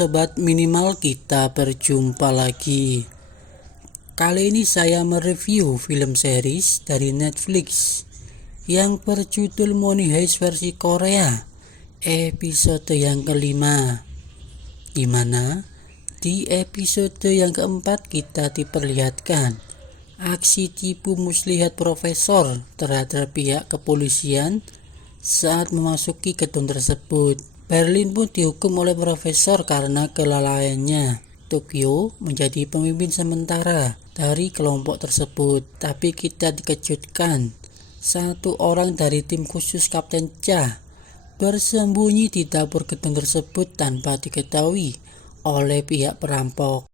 sobat, minimal kita berjumpa lagi. Kali ini saya mereview film series dari Netflix yang berjudul Money Heist versi Korea, episode yang kelima. Dimana di episode yang keempat kita diperlihatkan aksi tipu muslihat profesor terhadap pihak kepolisian saat memasuki gedung tersebut. Berlin pun dihukum oleh profesor karena kelalaiannya. Tokyo menjadi pemimpin sementara dari kelompok tersebut. Tapi kita dikejutkan, satu orang dari tim khusus Kapten Cha bersembunyi di dapur gedung tersebut tanpa diketahui oleh pihak perampok.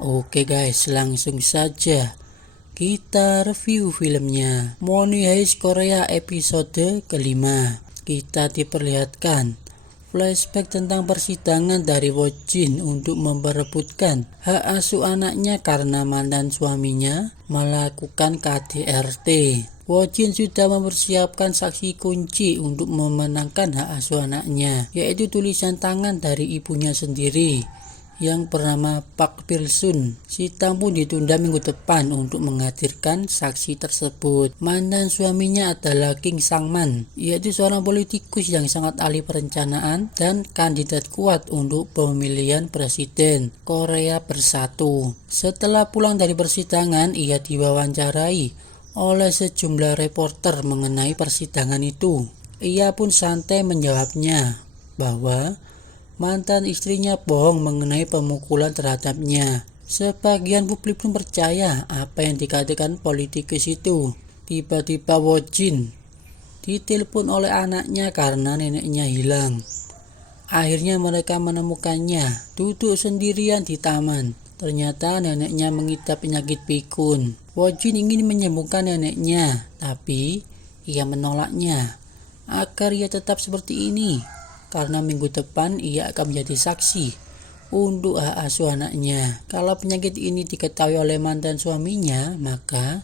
Oke guys, langsung saja kita review filmnya. Money Heist Korea episode kelima. Kita diperlihatkan flashback tentang persidangan dari Wojin untuk memperebutkan hak asuh anaknya karena mantan suaminya melakukan KDRT. Wojin sudah mempersiapkan saksi kunci untuk memenangkan hak asuh anaknya, yaitu tulisan tangan dari ibunya sendiri yang bernama Park Pil-sun. Sidang pun ditunda minggu depan untuk menghadirkan saksi tersebut. Mantan suaminya adalah Kim Sang-man, yaitu seorang politikus yang sangat ahli perencanaan dan kandidat kuat untuk pemilihan presiden Korea Bersatu. Setelah pulang dari persidangan, ia diwawancarai oleh sejumlah reporter mengenai persidangan itu. Ia pun santai menjawabnya bahwa mantan istrinya bohong mengenai pemukulan terhadapnya. Sebagian publik pun percaya apa yang dikatakan politikus itu. Tiba-tiba Wojin ditelepon oleh anaknya karena neneknya hilang. Akhirnya mereka menemukannya duduk sendirian di taman. Ternyata neneknya mengidap penyakit pikun. Wojin ingin menyembuhkan neneknya, tapi ia menolaknya agar ia tetap seperti ini, karena minggu depan ia akan menjadi saksi untuk hak asuh anaknya. Kalau penyakit ini diketahui oleh mantan suaminya, maka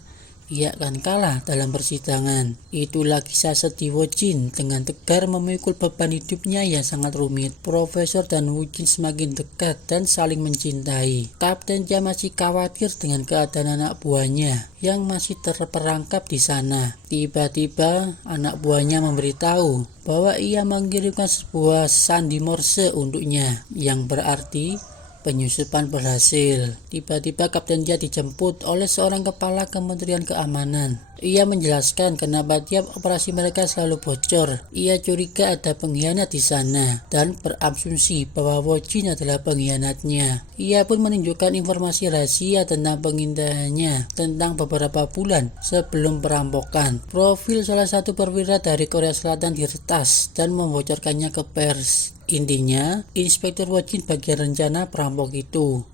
ia akan kalah dalam persidangan. Itulah kisah sedih Wojin dengan tegar memikul beban hidupnya yang sangat rumit. Profesor dan Wojin semakin dekat dan saling mencintai. Kapten Cha masih khawatir dengan keadaan anak buahnya yang masih terperangkap di sana. Tiba-tiba anak buahnya memberitahu bahwa ia mengirimkan sebuah sandi Morse untuknya, yang berarti penyusupan berhasil. Tiba-tiba Kapten Cha dijemput oleh seorang kepala Kementerian Keamanan. Ia menjelaskan kenapa tiap operasi mereka selalu bocor. Ia curiga ada pengkhianat di sana dan berasumsi bahwa Wojin adalah pengkhianatnya. Ia pun menunjukkan informasi rahasia tentang pengintaiannya tentang beberapa bulan sebelum perampokan. Profil salah satu perwira dari Korea Selatan diretas dan membocorkannya ke pers. Intinya, Inspektur Wojin bagian rencana perampok itu,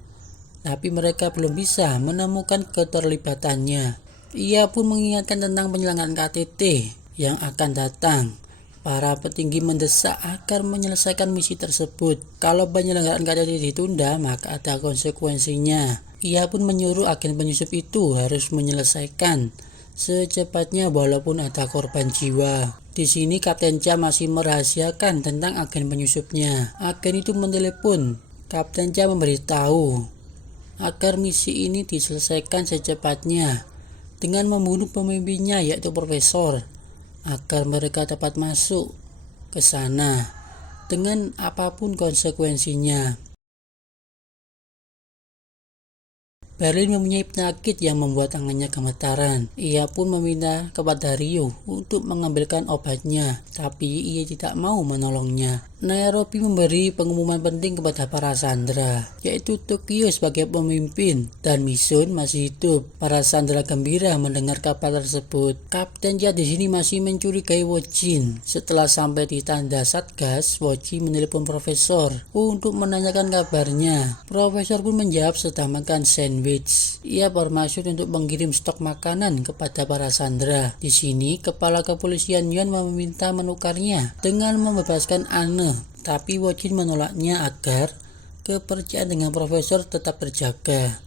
tapi mereka belum bisa menemukan keterlibatannya. Ia pun mengingatkan tentang penyelenggaraan KTT yang akan datang. Para petinggi mendesak agar menyelesaikan misi tersebut. Kalau penyelenggaraan KTT ditunda, maka ada konsekuensinya. Ia pun menyuruh agen penyusup itu harus menyelesaikan secepatnya walaupun ada korban jiwa. Di sini Kapten Cha masih merahasiakan tentang agen penyusupnya. Agen itu mentelepon Kapten Cha memberitahu agar misi ini diselesaikan secepatnya dengan membunuh pemimpinnya, yaitu profesor, agar mereka dapat masuk ke sana dengan apapun konsekuensinya. Berlin mempunyai penyakit yang membuat tangannya gemetaran. Ia pun meminta kepada Rio untuk mengambilkan obatnya, tapi ia tidak mau menolongnya. Nairobi memberi pengumuman penting kepada para sandera, yaitu Tokyo sebagai pemimpin dan Misun masih hidup. Para sandera gembira mendengar kabar tersebut. Kapten Cha di sini masih mencurigai Wojin. Setelah sampai di tanda Satgas, Wojin menelepon profesor untuk menanyakan kabarnya. Profesor pun menjawab sedang makan sandwich. Ia bermaksud untuk mengirim stok makanan kepada para sandera. Di sini, kepala kepolisian Yon meminta menukarnya dengan membebaskan Anne, tapi Wojin menolaknya agar kepercayaan dengan profesor tetap terjaga.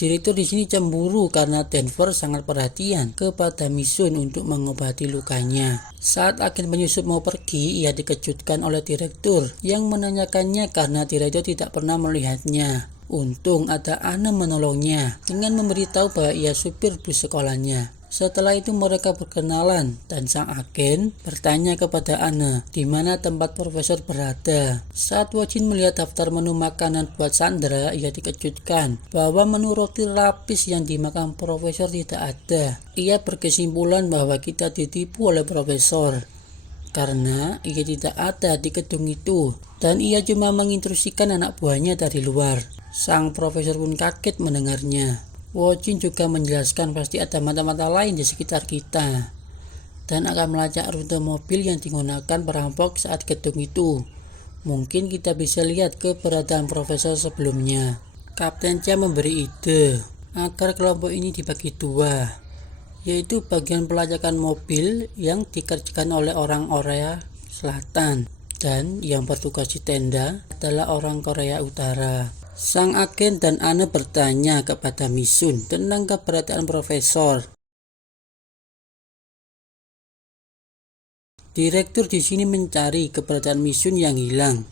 Direktur di sini cemburu karena Denver sangat perhatian kepada Misun untuk mengobati lukanya. Saat agen penyusup mau pergi, ia dikejutkan oleh direktur yang menanyakannya karena direktur tidak pernah melihatnya. Untung ada Anne menolongnya dengan memberitahu bahwa ia supir bus sekolahnya. Setelah itu mereka berkenalan dan sang agen bertanya kepada Anne di mana tempat profesor berada. Saat Wojin melihat daftar menu makanan buat Sandra, ia dikejutkan bahwa menu roti lapis yang dimakan profesor tidak ada. Ia berkesimpulan bahwa kita ditipu oleh profesor karena ia tidak ada di gedung itu dan ia cuma menginstruksikan anak buahnya dari luar. Sang profesor pun kaget mendengarnya. Wojin juga menjelaskan pasti ada mata-mata lain di sekitar kita dan akan melacak rute mobil yang digunakan perampok saat gedung itu. Mungkin kita bisa lihat keberadaan profesor sebelumnya. Kapten Cha memberi ide agar kelompok ini dibagi dua, yaitu bagian pelacakan mobil yang dikerjakan oleh orang Korea Selatan dan yang bertugas di tenda adalah orang Korea Utara. Sang agen dan Anne bertanya kepada Misun tentang keberadaan profesor. Direktur di sini mencari keberadaan Misun yang hilang.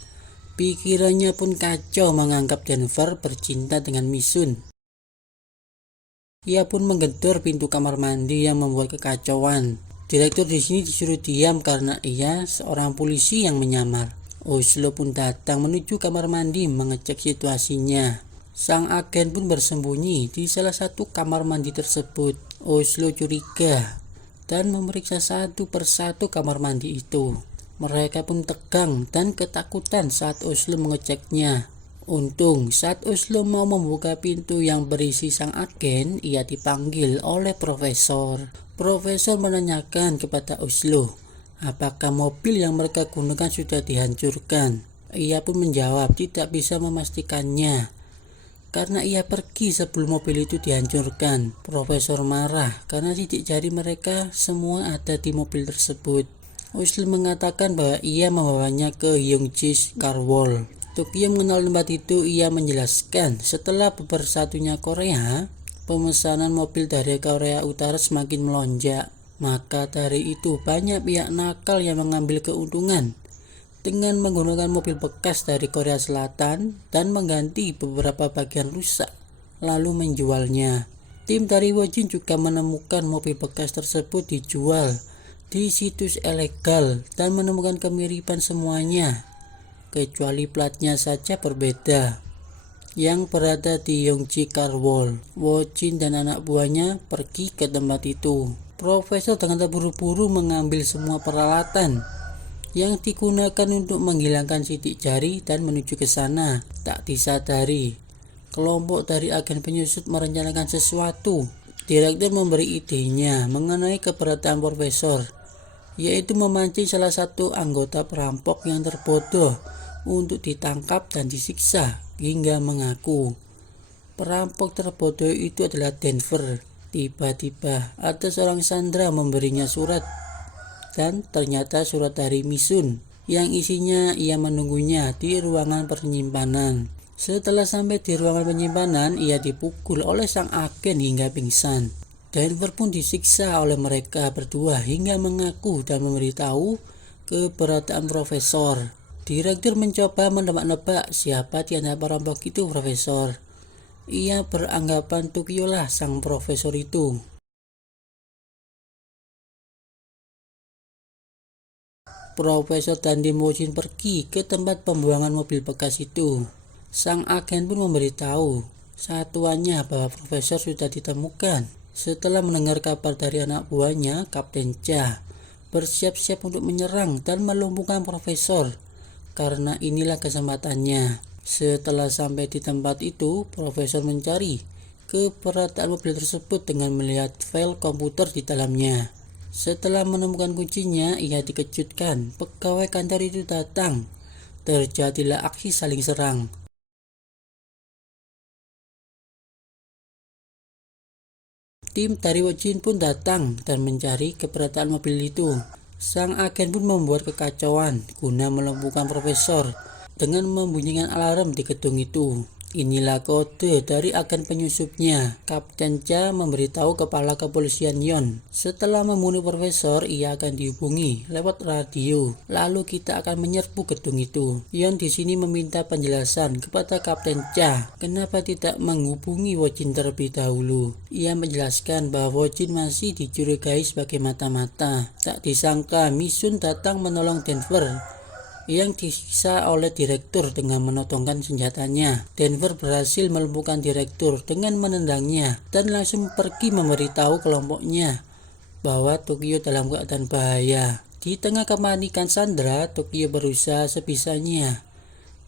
Pikirannya pun kacau menganggap Denver bercinta dengan Misun. Ia pun menggedor pintu kamar mandi yang membuat kekacauan. Direktur di sini disuruh diam karena ia seorang polisi yang menyamar. Oslo pun datang menuju kamar mandi mengecek situasinya. Sang agen pun bersembunyi di salah satu kamar mandi tersebut. Oslo curiga dan memeriksa satu persatu kamar mandi itu. Mereka pun tegang dan ketakutan saat Oslo mengeceknya. Untung saat Oslo mau membuka pintu yang berisi sang agen, ia dipanggil oleh profesor. Profesor menanyakan kepada Oslo apakah mobil yang mereka gunakan sudah dihancurkan. Ia pun menjawab tidak bisa memastikannya karena ia pergi sebelum mobil itu dihancurkan. Profesor marah karena sidik jari mereka semua ada di mobil tersebut. Oslo mengatakan bahwa ia membawanya ke Yongji Carwall. Tokyo mengenal tempat itu. Ia menjelaskan setelah bersatunya Korea, pemesanan mobil dari Korea Utara semakin melonjak. Maka dari itu banyak pihak nakal yang mengambil keuntungan dengan menggunakan mobil bekas dari Korea Selatan dan mengganti beberapa bagian rusak lalu menjualnya. Tim dari Wojin juga menemukan mobil bekas tersebut dijual di situs ilegal dan menemukan kemiripan semuanya kecuali platnya saja berbeda yang berada di Yongji Carwall. Wojin dan anak buahnya pergi ke tempat itu. Profesor dengan terburu-buru mengambil semua peralatan yang digunakan untuk menghilangkan sidik jari dan menuju ke sana. Tak disadari, kelompok dari agen penyusup merencanakan sesuatu. Direktur memberi idenya mengenai keberadaan profesor, yaitu memancing salah satu anggota perampok yang terbodoh untuk ditangkap dan disiksa hingga mengaku. Perampok terbodoh itu adalah Denver. Tiba-tiba ada seorang Sandra memberinya surat dan ternyata surat dari Misun yang isinya ia menunggunya di ruangan penyimpanan. Setelah sampai di ruangan penyimpanan, ia dipukul oleh sang agen hingga pingsan. Denver pun disiksa oleh mereka berdua hingga mengaku dan memberitahu keberadaan profesor. Direktur mencoba menebak-nebak siapa di antara perampok itu profesor. Ia beranggapan Tokyo lah sang profesor itu. Profesor dan tim Wojin pergi ke tempat pembuangan mobil bekas itu. Sang agen pun memberitahu satuannya bahwa profesor sudah ditemukan. Setelah mendengar kabar dari anak buahnya, Kapten Cha bersiap-siap untuk menyerang dan melumpuhkan profesor karena inilah kesempatannya. Setelah sampai di tempat itu, profesor mencari keberadaan mobil tersebut dengan melihat file komputer di dalamnya. Setelah menemukan kuncinya, ia dikejutkan. Pegawai kantor itu datang. Terjadilah aksi saling serang. Tim dari Wojin pun datang dan mencari keberadaan mobil itu. Sang agen pun membuat kekacauan guna melumpuhkan profesor dengan membunyikan alarm di gedung itu. Inilah kode dari agen penyusupnya. Kapten Cha memberitahu kepala kepolisian Yon. Setelah membunuh profesor, ia akan dihubungi lewat radio. Lalu kita akan menyerbu gedung itu. Yon di sini meminta penjelasan kepada Kapten Cha. Kenapa tidak menghubungi Wojin terlebih dahulu? Ia menjelaskan bahwa Wojin masih dicurigai sebagai mata-mata. Tak disangka Misun datang menolong Denver yang disiksa oleh direktur dengan menodongkan senjatanya. Denver berhasil melumpuhkan direktur dengan menendangnya dan langsung pergi memberitahu kelompoknya bahwa Tokyo dalam keadaan bahaya. Di tengah kepanikan Sandra, Tokyo berusaha sebisanya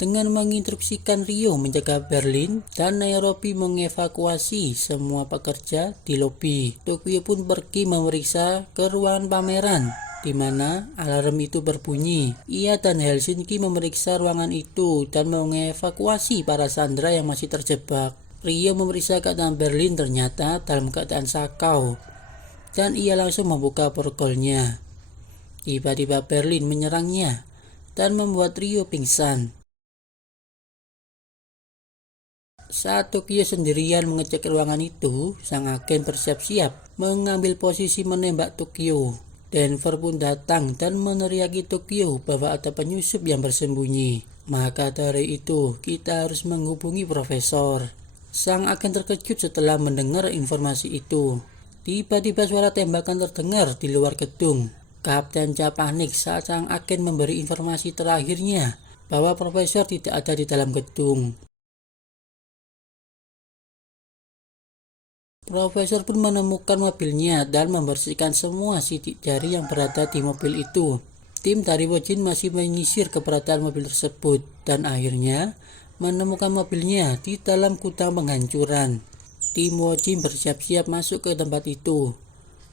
dengan menginstruksikan Rio menjaga Berlin dan Nairobi mengevakuasi semua pekerja di lobi. Tokyo pun pergi memeriksa ke ruangan pameran di mana alarm itu berbunyi. Ia dan Helsinki memeriksa ruangan itu dan mengevakuasi para sandera yang masih terjebak. Rio memeriksa keadaan Berlin, ternyata dalam keadaan sakau dan ia langsung membuka borgolnya. Tiba-tiba Berlin menyerangnya dan membuat Rio pingsan. Saat Tokyo sendirian mengecek ruangan itu, sang agen bersiap-siap mengambil posisi menembak Tokyo. Denver pun datang dan meneriaki Tokyo bahwa ada penyusup yang bersembunyi. Maka dari itu, kita harus menghubungi profesor. Sang agen terkejut setelah mendengar informasi itu. Tiba-tiba suara tembakan terdengar di luar gedung. Kapten Cha panik saat sang agen memberi informasi terakhirnya bahwa profesor tidak ada di dalam gedung. Profesor pun menemukan mobilnya dan membersihkan semua sidik jari yang berada di mobil itu. Tim dari Wojin masih menyisir keberadaan mobil tersebut dan akhirnya menemukan mobilnya di dalam gudang penghancuran. Tim Wojin bersiap-siap masuk ke tempat itu.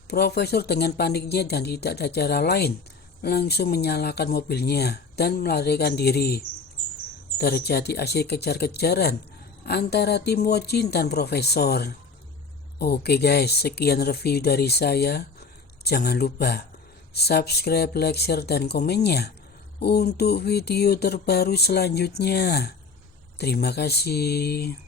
Profesor dengan paniknya dan tidak ada cara lain langsung menyalakan mobilnya dan melarikan diri. Terjadi aksi kejar-kejaran antara tim Wojin dan Profesor. Oke guys, sekian review dari saya. Jangan lupa subscribe, like, share, dan komennya untuk video terbaru selanjutnya. Terima kasih.